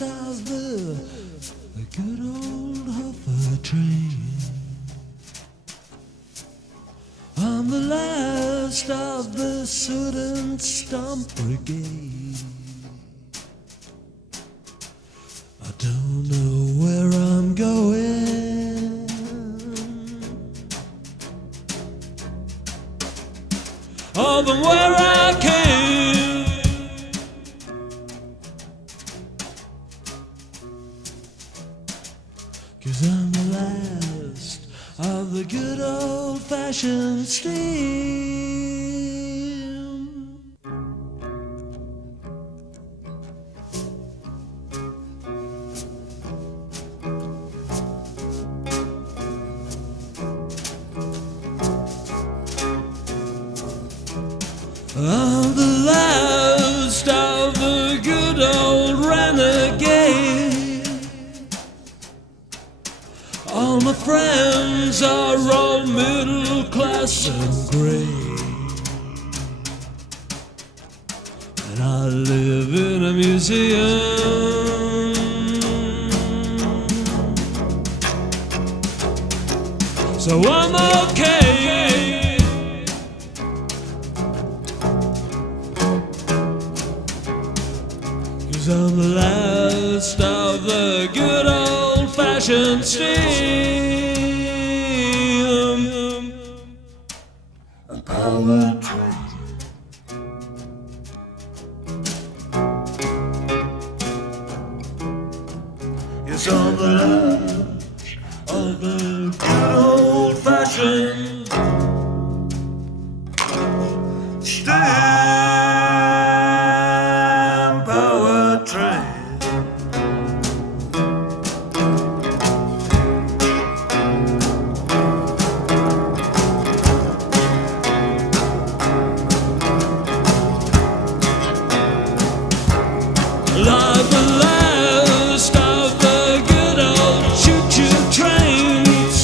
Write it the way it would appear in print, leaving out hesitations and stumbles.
last of the good old hover train. I'm the last of the soot and stump brigade. I don't know where I'm going, other than where I came. 'Cause I'm the last of the good old-fashioned steam. I'm the last of the good old renegade. All my friends are all middle class and grey, and I live in a museum. So I'm okay. 'Cause I'm the last of the good old-fashioned steam. A power train. Yes, I'm the last of the good old-fashioned steam. Like the last of the good old choo-choo trains,